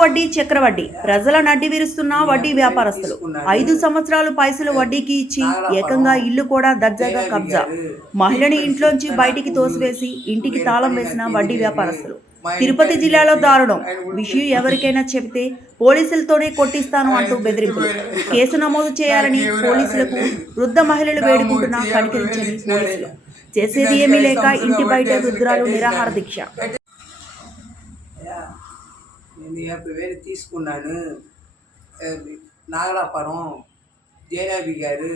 వడ్డీ చక్రవడ్డీ ప్రజల నడ్డి విరుస్తున్న వడ్డీ వ్యాపారస్తులు. ఐదు సంవత్సరాలు పైసలు వడ్డీకి ఇచ్చి ఏకంగా ఇల్లు కూడా దర్జాగా కబ్జా. మహిళని ఇంట్లోంచి బయటికి తోసివేసి ఇంటికి తాళం వేసిన వడ్డీ వ్యాపారస్తులు. తిరుపతి జిల్లాలో దారుణం. విషయం ఎవరికైనా చెబితే పోలీసులతోనే కొట్టిస్తాను అంటూ బెదిరింపులు. కేసు నమోదు చేయాలని పోలీసులకు వృద్ధ మహిళలు వేడుకుంటున్నా కనికరించని పోలీసులు. చేసేది ఏమీ లేక ఇంటి బయట రుద్రాలు నిరాహార దీక్ష. యాభై వేలు తీసుకున్నాను ఆ, నాగలాపురం జయనాబి గారు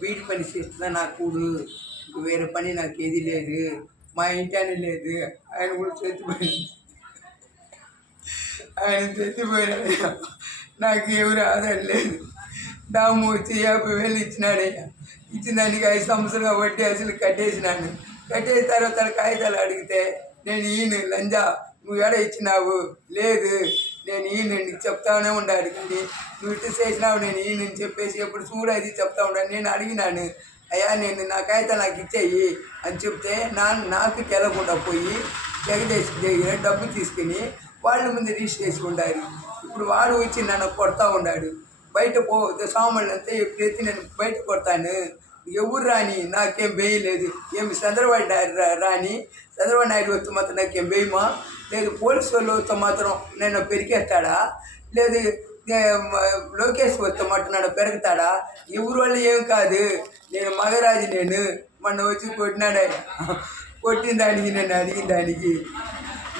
బీటి పని చేస్తున్నా నా కూడు ఇంక వేరే పని నాకు ఏది లేదు మా ఇంటానే లేదు ఆయన కూడా చచ్చిపోయింది ఆయన చచ్చిపోయినాడయ్యా నాకు ఎవరు ఆధారం లేదు డాము వచ్చి యాభై వేలు ఇచ్చినాడయ్యా ఇచ్చిన దానికి ఐదు సంవత్సరాలు వడ్డీ అసలు కట్టేసినాను కట్టేసిన తర్వాత కాగితాలు అడిగితే నేను ఈయన లంజా నువ్వు ఎడ ఇచ్చినావు? లేదు. నేను ఈ నీకు చెప్తానే ఉండాలి కానీ నువ్వు ఇటు చేసినావు నేను ఈ అని చెప్పేసి ఎప్పుడు చూడు అది చెప్తా ఉండాలి. నేను అడిగినాను అయ్యా నేను నాకైతే నాకు ఇచ్చేయి అని చెప్తే నా నాకు తెలకుండా పోయి జగదేశ్ దగ్గర డబ్బు తీసుకుని వాళ్ళ ముందు రిజిస్టర్ చేసుకుంటారు. ఇప్పుడు వాడు వచ్చి నన్ను కొడతా ఉన్నాడు బయట పో సామాన్లు అంతా ఎప్పుడైతే నేను బయట కొడతాను? ఎవరు రాని? నాకేం వేయలేదు ఏమి చంద్రబాబు నాయుడు రా- రాని? చంద్రబాబు నాయుడు వస్తే మాత్రం నాకేం వేయమా లేదు పోలీసు వాళ్ళు వస్తే మాత్రం నేను పెరిగేస్తాడా లేదు లోకేష్ వస్తే మాత్రం నన్ను పెరుగుతాడా? ఎవరు వాళ్ళు ఏం కాదు. నేను మగరాజు నేను. మొన్న వచ్చి కొట్టినాడయ్యా కొట్టిన దానికి నేను అడిగిన దానికి.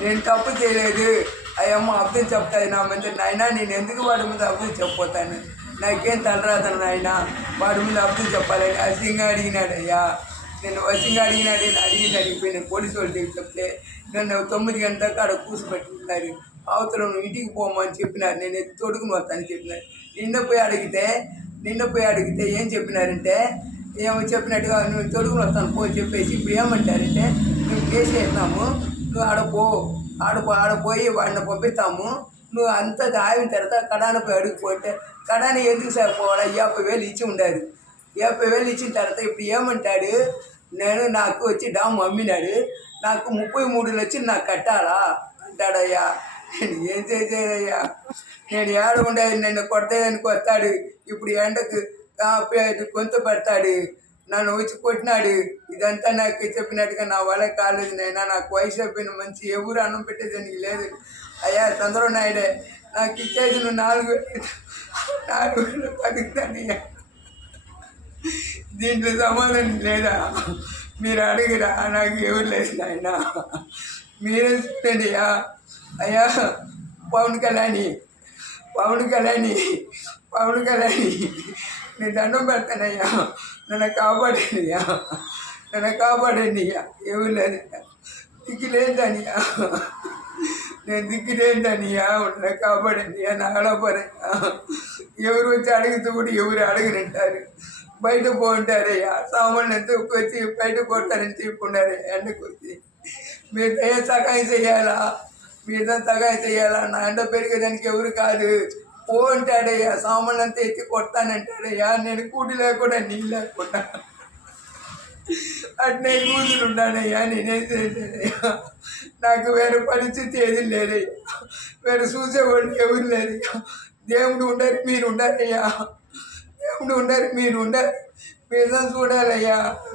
నేను తప్పు చేయలేదు. అయ్యమ్మ అర్థం చెప్తాది నా మీద. నాయన నేను ఎందుకు వాడి మీద అర్థం చెప్పిపోతాను నాకేం తలరాదను నాయన? వాడి మీద అప్పులు చెప్పాలని అసింగా అడిగినాడయ్యా. నేను వసింగా అడిగినాడు అడిగింది అడిగిపోయి నేను పోలీసు వాళ్ళు దగ్గర చెప్తే నన్ను తొమ్మిది గంటలకు ఆడ కూర్చోబెట్టుకున్నారు. అవతల నువ్వు ఇంటికి పోమని చెప్పినారు. నేను ఎత్తి వస్తాను వస్తానని చెప్పినారు. నిన్న పోయి అడిగితే నిన్న పోయి అడిగితే ఏం చెప్పినారంటే ఏమో చెప్పినట్టుగా నువ్వు తొడుగులు వస్తాను పో చెప్పేసి ఇప్పుడు ఏమంటారంటే నువ్వు కేసు వేస్తాము. నువ్వు ఆడ పో. ఆడ పో వాడిని పంపిస్తాము. నువ్వు అంతా ఆగిన తర్వాత కడాన పోయి అడుగుపోతే కడాని ఎందుకు సార్ పోవాలా యాభై వేలు ఇచ్చి ఉండారు యాభై వేలు ఇచ్చిన తర్వాత ఇప్పుడు ఏమంటాడు నేను నాకు వచ్చి డామ్ అమ్మినాడు నాకు ముప్పై మూడు లక్షలు నాకు కట్టాలా అంటాడయ్యా నేను ఏం చేసేదయ్యా నేను ఏడ ఉండేది నన్ను కొడతాయని కొడతాడు ఇప్పుడు ఎండకు ఆ, పే- గొంతు పడతాడు నన్ను వచ్చి కొట్టినాడు ఇదంతా నాకు చెప్పినట్టుగా నా వల్ల కాలేదు నైనా నాకు వయసు అయిపోయిన మంచి ఎవరు అన్నం పెట్టేదానికి లేదు అయ్యా చంద్రబాబు నాయుడే నాకు ఇచ్చేది నువ్వు నాలుగు నాలుగు వేలు తగ్గుతానయ్యా దీంట్లో సమాధానం లేదా? మీరు అడిగిరా నాకు ఎవరు లేదు నాయన. మీరే చూడండి అయ్యా. అయ్యా పవన్ కళ్యాణి. పవన్ కళ్యాణి పవన్ కళ్యాణి. నేను దండం పెడతానయ్యా నన్ను కాపాడండి అయ్యా. నన్ను కాపాడండి అయ్యా. ఎవరు లేదు దిక్కులేదనియా నేను దిక్కులేదనియా నన్ను కాపాడండి అయ్యా నాగడపరయ్యా ఎవరు వచ్చి అడుగుతూ కూడా ఎవరు అడగనంటారు బయట పోంటారయ్యా సామాన్లు ఎంత వచ్చి బయట కొడతారని చెప్పుకున్నారు ఎండకు వచ్చి మీరు ఏ సహాయం చేయాలా మీద సహాయం చేయాలా నా ఎండ పెరిగేదానికి ఎవరు కాదు పో అంటాడయ్యా సామాన్లు అంతా ఎత్తి కొడతానంటాడయ్యా నేను కూడి లేకుండా నీళ్ళు లేకుండా అట్నే కూతురు ఉన్నానయ్యా నేనేం చేసేదయ్యా నాకు వేరే పరిస్థితి ఏది లేదయ్యా వేరే చూసేవాళ్ళు ఎవరు లేదయ్యా దేవుడు ఉండరు మీరు ఉండాలయ్యా దేవుడు ఉండరు మీరు ఉండరు మీరు చూడాలయ్యా